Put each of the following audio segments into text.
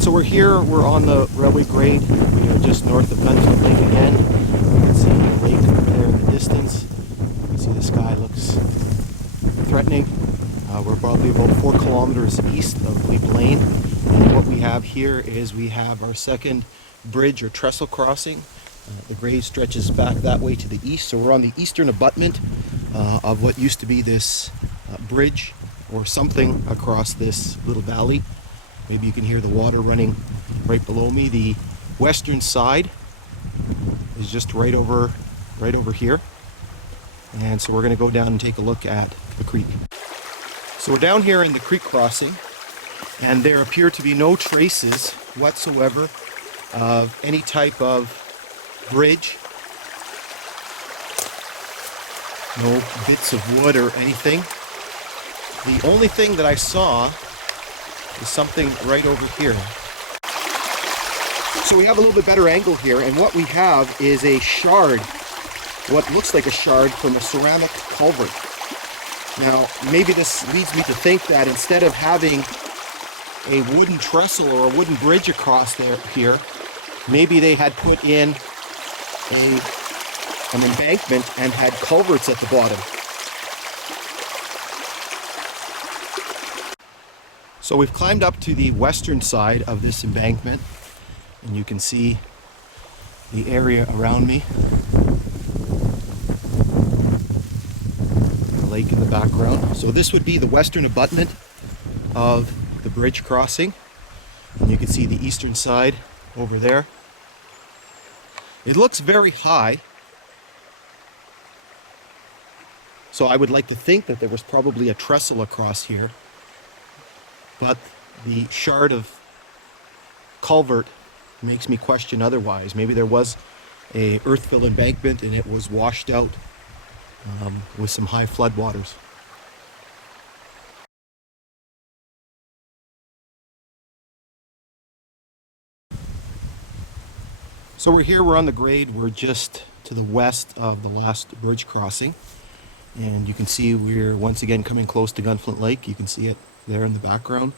Alright, so we're on the railway grade. We are just north of Gunflint Lake again. You can see the lake over there in the distance. You can see the sky looks threatening. We're probably about 4 kilometers east of Glebe Lane. And what we have here is we have our second bridge or trestle crossing. The grade stretches back that way to the east, so we're on the eastern abutment of what used to be this bridge or something across this little valley. Maybe you can hear the water running right below me. The western side is just right over here. And so we're going to go down and take a look at the creek. So we're down here in the creek crossing, and there appear to be no traces whatsoever of any type of bridge. No bits of wood or anything. The only thing that I saw is something right over here. So we have a little bit better angle here, and what we have is a shard, what looks like a shard from a ceramic culvert. Now, maybe this leads me to think that instead of having a wooden trestle or a wooden bridge across here, maybe they had put in an embankment and had culverts at the bottom. So we've climbed up to the western side of this embankment, and you can see the area around me. The lake in the background. So this would be the western abutment of the bridge crossing, and you can see the eastern side over there. It looks very high, so I would like to think that there was probably a trestle across here. But the shard of culvert makes me question otherwise. Maybe there was a earthfill embankment and it was washed out with some high floodwaters. So we're on the grade. We're just to the west of the last bridge crossing. And you can see we're once again coming close to Gunflint Lake. You can see it there in the background.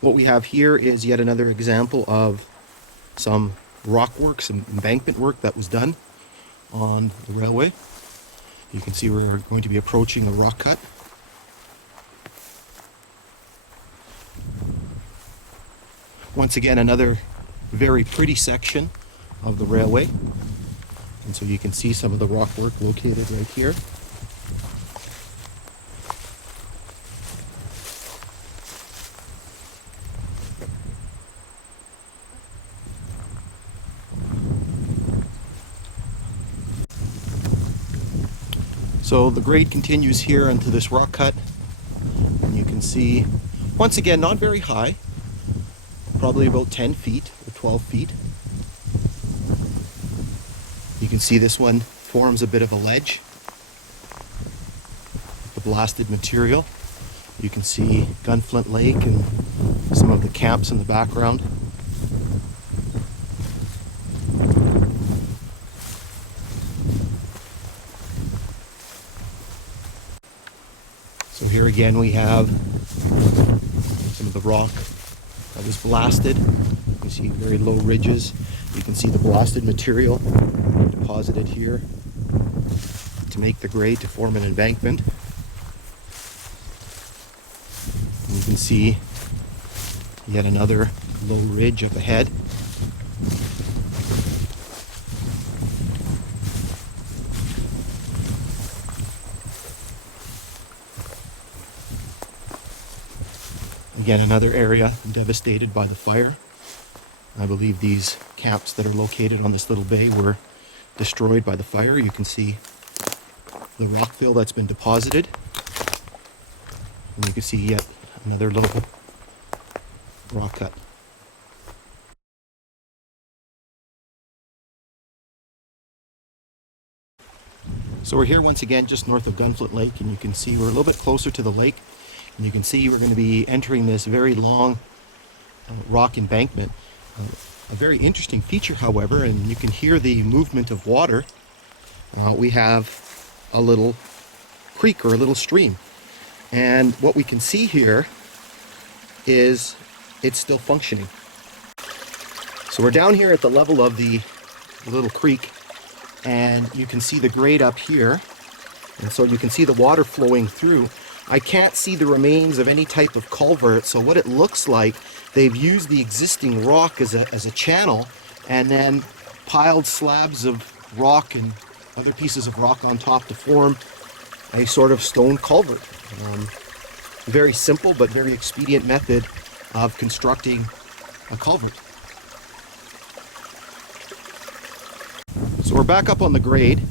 What we have here is yet another example of some rock work, some embankment work that was done on the railway. You can see we're going to be approaching the rock cut. Once again, another very pretty section of the railway. And so you can see some of the rock work located right here. So the grade continues here into this rock cut, and you can see, once again, not very high, probably about 10 feet or 12 feet. You can see this one forms a bit of a ledge, the blasted material. You can see Gunflint Lake and some of the camps in the background. So here again we have some of the rock that was blasted. You can see very low ridges. You can see the blasted material deposited here to make the grade to form an embankment. And you can see yet another low ridge up ahead. Again, another area devastated by the fire. I believe these camps that are located on this little bay were destroyed by the fire. You can see the rockfill that's been deposited. And you can see yet another little rock cut. So we're here once again just north of Gunflint Lake, and you can see we're a little bit closer to the lake. And you can see we're going to be entering this very long rock embankment. A very interesting feature, however, and you can hear the movement of water. We have a little creek or a little stream. And what we can see here is it's still functioning. So we're down here at the level of the little creek, and you can see the grade up here, and so you can see the water flowing through. I can't see the remains of any type of culvert, so what it looks like, they've used the existing rock as a channel, and then piled slabs of rock and other pieces of rock on top to form a sort of stone culvert. Very simple but very expedient method of constructing a culvert. So we're back up on the grade,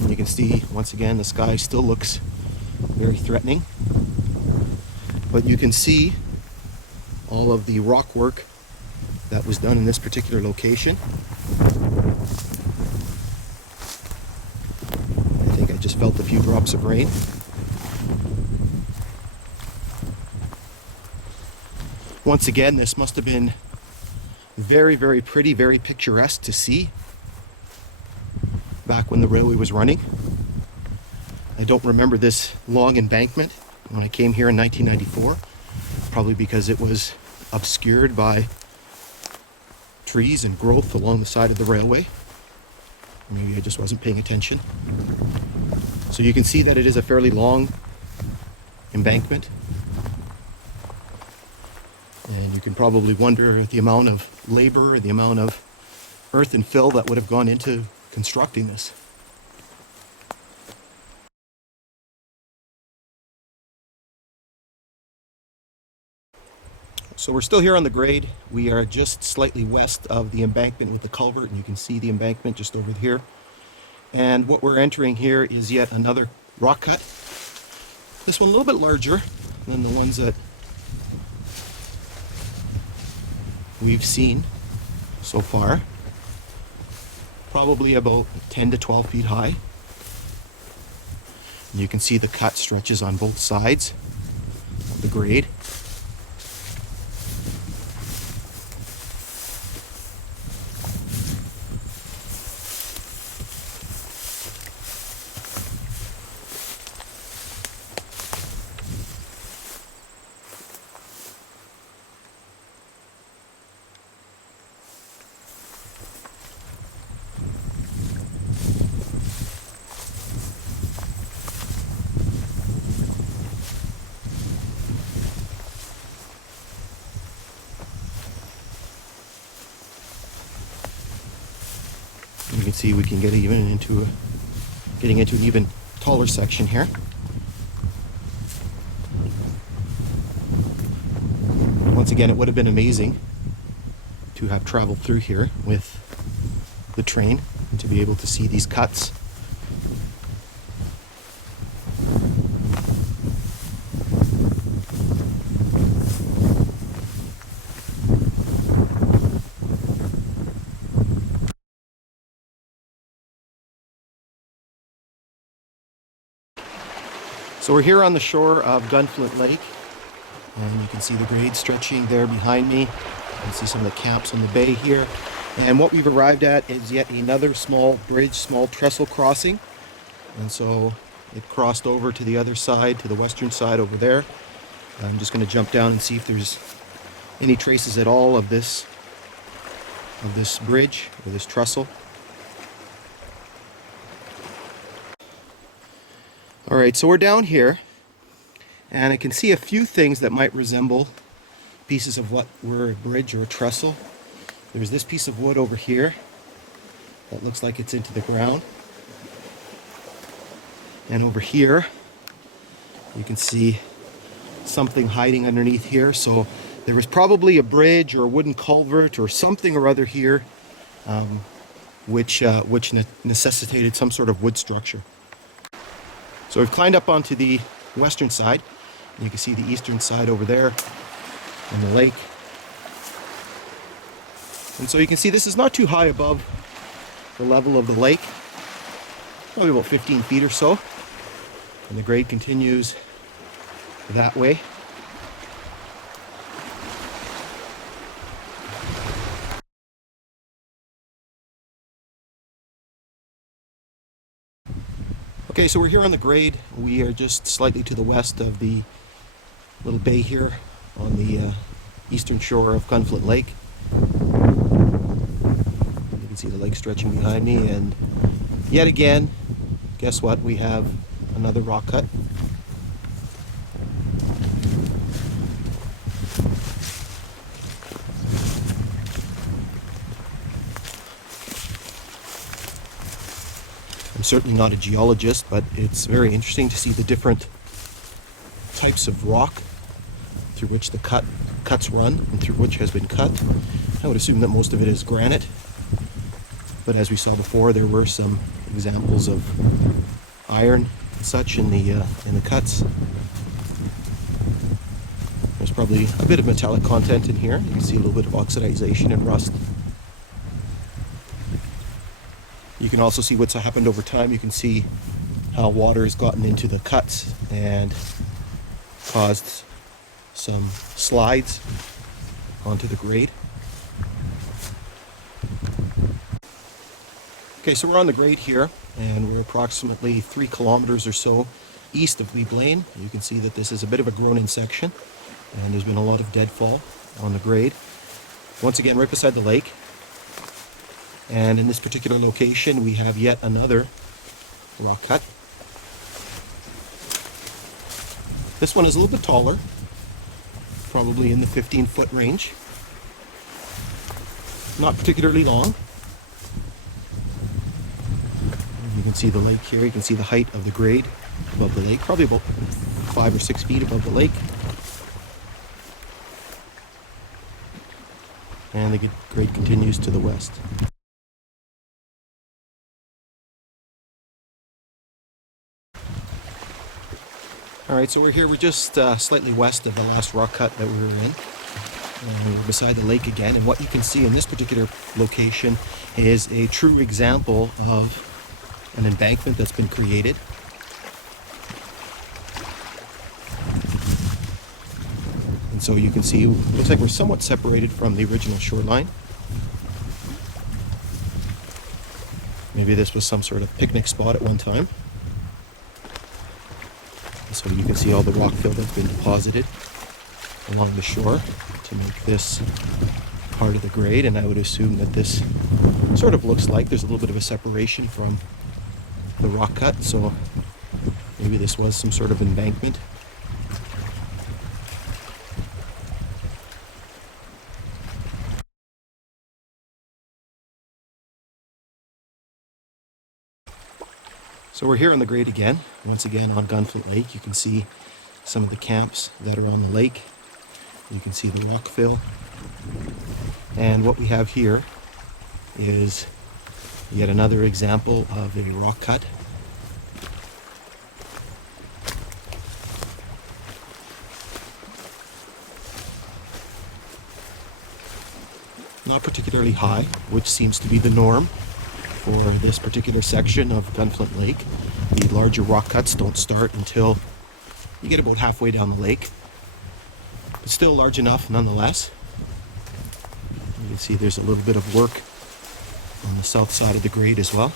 and you can see once again the sky still looks very threatening, but you can see all of the rock work that was done in this particular location. I think I just felt a few drops of rain. Once again, this must have been very, very pretty, very picturesque to see back when the railway was running. I don't remember this long embankment when I came here in 1994, probably because it was obscured by trees and growth along the side of the railway. Maybe I just wasn't paying attention. So you can see that it is a fairly long embankment. And you can probably wonder the amount of labor, the amount of earth and fill that would have gone into constructing this. So we're still here on the grade. We are just slightly west of the embankment with the culvert, and you can see the embankment just over here. And what we're entering here is yet another rock cut. This one a little bit larger than the ones that we've seen so far. Probably about 10 to 12 feet high. And you can see the cut stretches on both sides of the grade. You can see we can get even into getting into an even taller section here. Once again, it would have been amazing to have traveled through here with the train and to be able to see these cuts. So we're here on the shore of Gunflint Lake, and you can see the grade stretching there behind me. You can see some of the camps on the bay here. And what we've arrived at is yet another small bridge, small trestle crossing. And so it crossed over to the other side, to the western side over there. I'm just going to jump down and see if there's any traces at all of this bridge or this trestle. All right, so we're down here, and I can see a few things that might resemble pieces of what were a bridge or a trestle. There's this piece of wood over here that looks like it's into the ground. And over here, you can see something hiding underneath here. So there was probably a bridge or a wooden culvert or something or other here, which necessitated some sort of wood structure. So we've climbed up onto the western side, and you can see the eastern side over there on the lake. And so you can see this is not too high above the level of the lake, probably about 15 feet or so. And the grade continues that way. Okay, so we're here on the grade. We are just slightly to the west of the little bay here on the eastern shore of Gunflint Lake. the lake stretching behind me, and yet again, guess what? We have another rock cut. I'm certainly not a geologist, but it's very interesting to see the different types of rock through which the cuts run and through which has been cut. I would assume that most of it is granite, but as we saw before, there were some examples of iron and such in the cuts. There's probably a bit of metallic content in here. You can see a little bit of oxidization and rust. You can also see what's happened over time. You can see how water has gotten into the cuts and caused some slides onto the grade. Okay, so we're on the grade here, and we're approximately 3 kilometers or so east of Lee Blaine. You can see that this is a bit of a grown-in section, and there's been a lot of deadfall on the grade. Once again, right beside the lake. And in this particular location, we have yet another rock cut. This one is a little bit taller, probably in the 15-foot range. Not particularly long. You can see the lake here. You can see the height of the grade above the lake, probably about 5 or 6 feet above the lake. And the grade continues to the west. Alright, so we're just slightly west of the last rock cut that we were in. And we're beside the lake again, and what you can see in this particular location is a true example of an embankment that's been created. And so you can see, it looks like we're somewhat separated from the original shoreline. Maybe this was some sort of picnic spot at one time. So you can see all the rock fill that's been deposited along the shore to make this part of the grade, and I would assume that this sort of looks like there's a little bit of a separation from the rock cut, so maybe this was some sort of embankment. So we're here on the grade again, once again on Gunflint Lake. You can see some of the camps that are on the lake. You can see the rock fill. And what we have here is yet another example of a rock cut. Not particularly high, which seems to be the norm for this particular section of Gunflint Lake. The larger rock cuts don't start until you get about halfway down the lake, but still large enough nonetheless. You can see there's a little bit of work on the south side of the grade as well.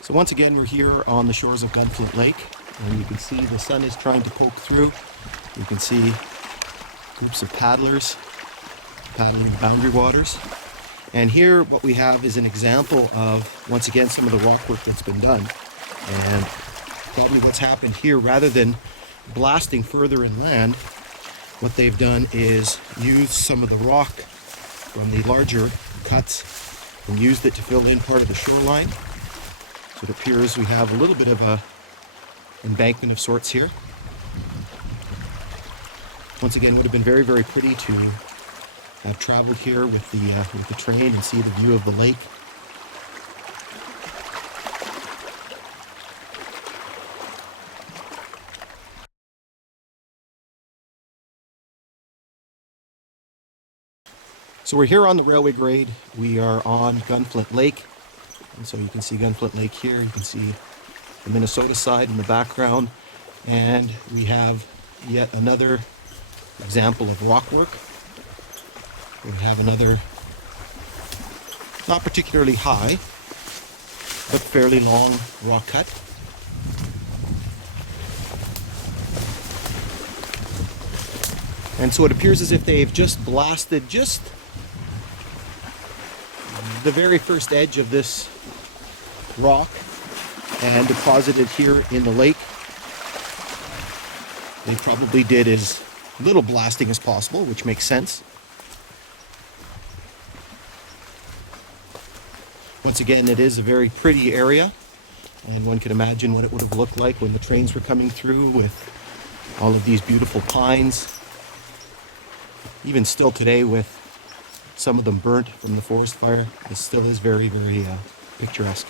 So once again, we're here on the shores of Gunflint Lake, and you can see the sun is trying to poke through. You can see groups of paddlers paddling the boundary waters. And here what we have is an example of, once again, some of the rock work that's been done. And probably what's happened here, rather than blasting further inland, what they've done is used some of the rock from the larger cuts and used it to fill in part of the shoreline. So it appears we have a little bit of a embankment of sorts here. Once again, would have been very, very pretty to have traveled here with the train and see the view of the lake. So we're here on the railway grade. We are on Gunflint Lake. And so you can see Gunflint Lake here. You can see the Minnesota side in the background. And we have yet another example of rock work. We have another, not particularly high, but fairly long rock cut. And so it appears as if they've just blasted just the very first edge of this rock and deposited here in the lake. They probably did as little blasting as possible, which makes sense. Once again, it is a very pretty area, and one can imagine what it would have looked like when the trains were coming through with all of these beautiful pines. Even still today, with some of them burnt from the forest fire, it still is very, very picturesque.